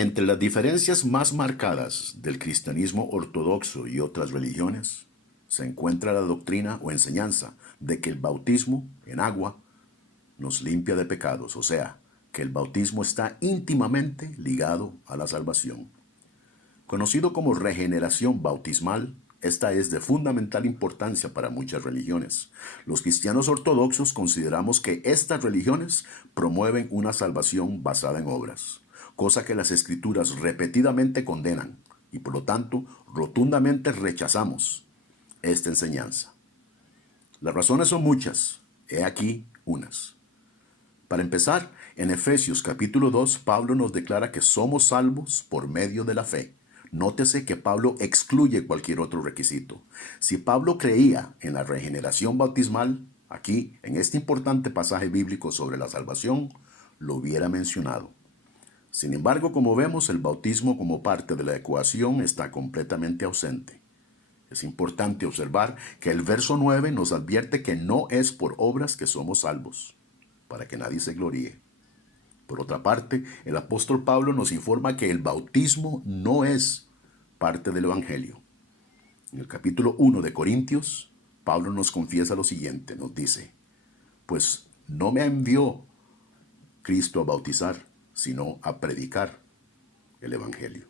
Entre las diferencias más marcadas del cristianismo ortodoxo y otras religiones, se encuentra la doctrina o enseñanza de que el bautismo en agua nos limpia de pecados, o sea, que el bautismo está íntimamente ligado a la salvación. Conocido como regeneración bautismal, esta es de fundamental importancia para muchas religiones. Los cristianos ortodoxos consideramos que estas religiones promueven una salvación basada en obras, cosa que las escrituras repetidamente condenan y por lo tanto rotundamente rechazamos esta enseñanza. Las razones son muchas, he aquí unas. Para empezar, en Efesios capítulo 2, Pablo nos declara que somos salvos por medio de la fe. Nótese que Pablo excluye cualquier otro requisito. Si Pablo creía en la regeneración bautismal, aquí, en este importante pasaje bíblico sobre la salvación, lo hubiera mencionado. Sin embargo, como vemos, el bautismo como parte de la ecuación está completamente ausente. Es importante observar que el verso 9 nos advierte que no es por obras que somos salvos, para que nadie se gloríe. Por otra parte, el apóstol Pablo nos informa que el bautismo no es parte del Evangelio. En el capítulo 1 de Corintios, Pablo nos confiesa lo siguiente, nos dice, pues no me envió Cristo a bautizar, sino a predicar el Evangelio.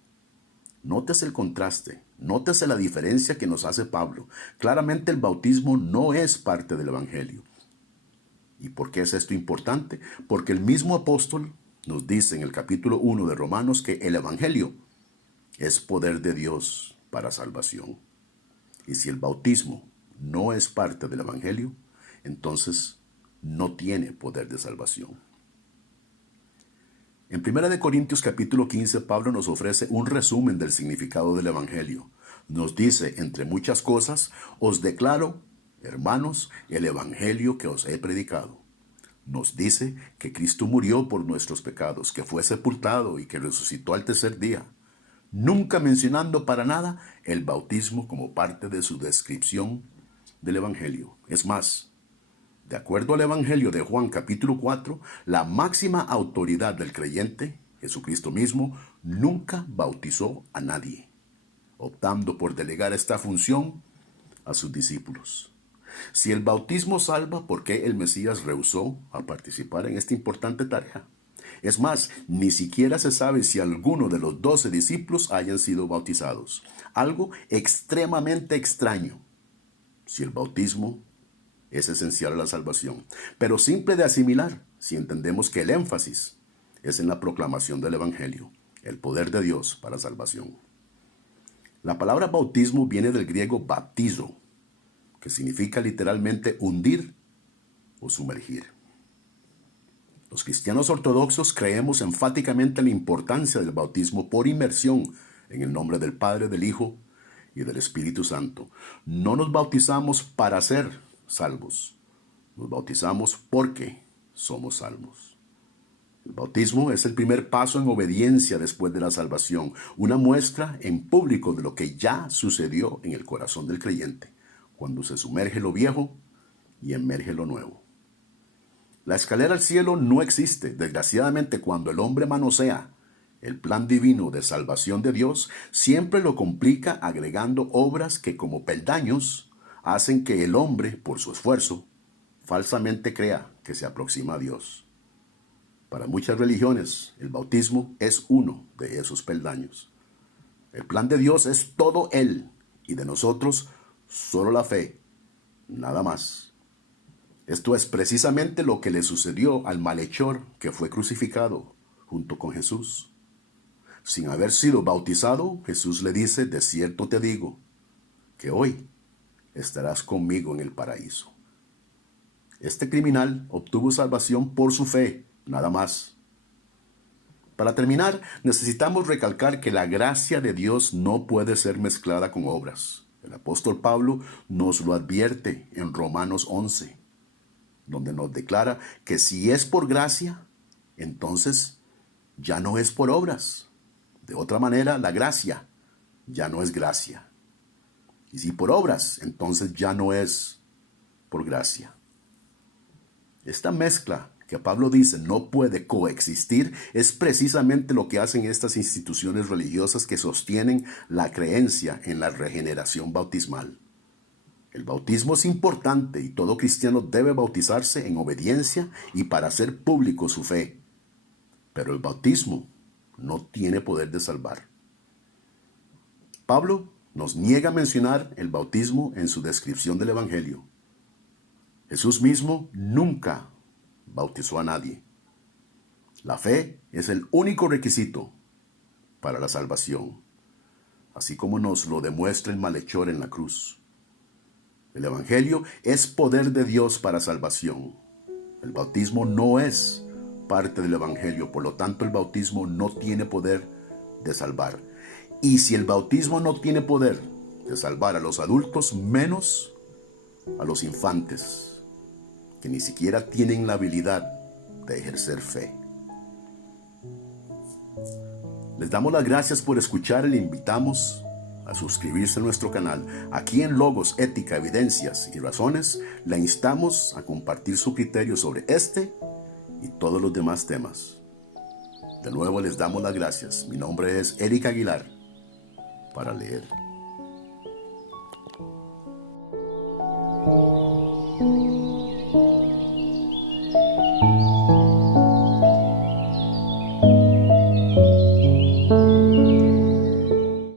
Nótese el contraste, nótese la diferencia que nos hace Pablo. Claramente el bautismo no es parte del Evangelio. ¿Y por qué es esto importante? Porque el mismo apóstol nos dice en el capítulo 1 de Romanos que el Evangelio es poder de Dios para salvación. Y si el bautismo no es parte del Evangelio, entonces no tiene poder de salvación. En 1 Corintios capítulo 15, Pablo nos ofrece un resumen del significado del Evangelio. Nos dice, entre muchas cosas, os declaro, hermanos, el Evangelio que os he predicado. Nos dice que Cristo murió por nuestros pecados, que fue sepultado y que resucitó al tercer día. Nunca mencionando para nada el bautismo como parte de su descripción del Evangelio. Es más, de acuerdo al Evangelio de Juan capítulo 4, la máxima autoridad del creyente, Jesucristo mismo, nunca bautizó a nadie, optando por delegar esta función a sus discípulos. Si el bautismo salva, ¿por qué el Mesías rehusó a participar en esta importante tarea? Es más, ni siquiera se sabe si alguno de los 12 discípulos hayan sido bautizados. Algo extremadamente extraño. Si el bautismo es esencial a la salvación, pero simple de asimilar si entendemos que el énfasis es en la proclamación del Evangelio, el poder de Dios para salvación. La palabra bautismo viene del griego baptizo, que significa literalmente hundir o sumergir. Los cristianos ortodoxos creemos enfáticamente en la importancia del bautismo por inmersión en el nombre del Padre, del Hijo y del Espíritu Santo. No nos bautizamos para ser salvos. Nos bautizamos porque somos salvos. El bautismo es el primer paso en obediencia después de la salvación, una muestra en público de lo que ya sucedió en el corazón del creyente, cuando se sumerge lo viejo y emerge lo nuevo. La escalera al cielo no existe. Desgraciadamente, cuando el hombre manosea el plan divino de salvación de Dios, siempre lo complica agregando obras que como peldaños hacen que el hombre, por su esfuerzo, falsamente crea que se aproxima a Dios. Para muchas religiones, el bautismo es uno de esos peldaños. El plan de Dios es todo Él, y de nosotros solo la fe, nada más. Esto es precisamente lo que le sucedió al malhechor que fue crucificado junto con Jesús. Sin haber sido bautizado, Jesús le dice, de cierto te digo, que hoy estarás conmigo en el paraíso. Este criminal obtuvo salvación por su fe, nada más. Para terminar, necesitamos recalcar que la gracia de Dios no puede ser mezclada con obras. El apóstol Pablo nos lo advierte en Romanos 11, donde nos declara que si es por gracia, entonces ya no es por obras. De otra manera, la gracia ya no es gracia. Y si por obras, entonces ya no es por gracia. Esta mezcla que Pablo dice no puede coexistir es precisamente lo que hacen estas instituciones religiosas que sostienen la creencia en la regeneración bautismal. El bautismo es importante y todo cristiano debe bautizarse en obediencia y para hacer público su fe. Pero el bautismo no tiene poder de salvar. Pablo nos niega a mencionar el bautismo en su descripción del Evangelio. Jesús mismo nunca bautizó a nadie. La fe es el único requisito para la salvación, así como nos lo demuestra el malhechor en la cruz. El Evangelio es poder de Dios para salvación. El bautismo no es parte del Evangelio, por lo tanto el bautismo no tiene poder de salvar. Y si el bautismo no tiene poder de salvar a los adultos, menos a los infantes, que ni siquiera tienen la habilidad de ejercer fe. Les damos las gracias por escuchar y le invitamos a suscribirse a nuestro canal. Aquí en Logos, Ética, Evidencias y Razones, le instamos a compartir su criterio sobre este y todos los demás temas. De nuevo les damos las gracias. Mi nombre es Eric Aguilar, para leer.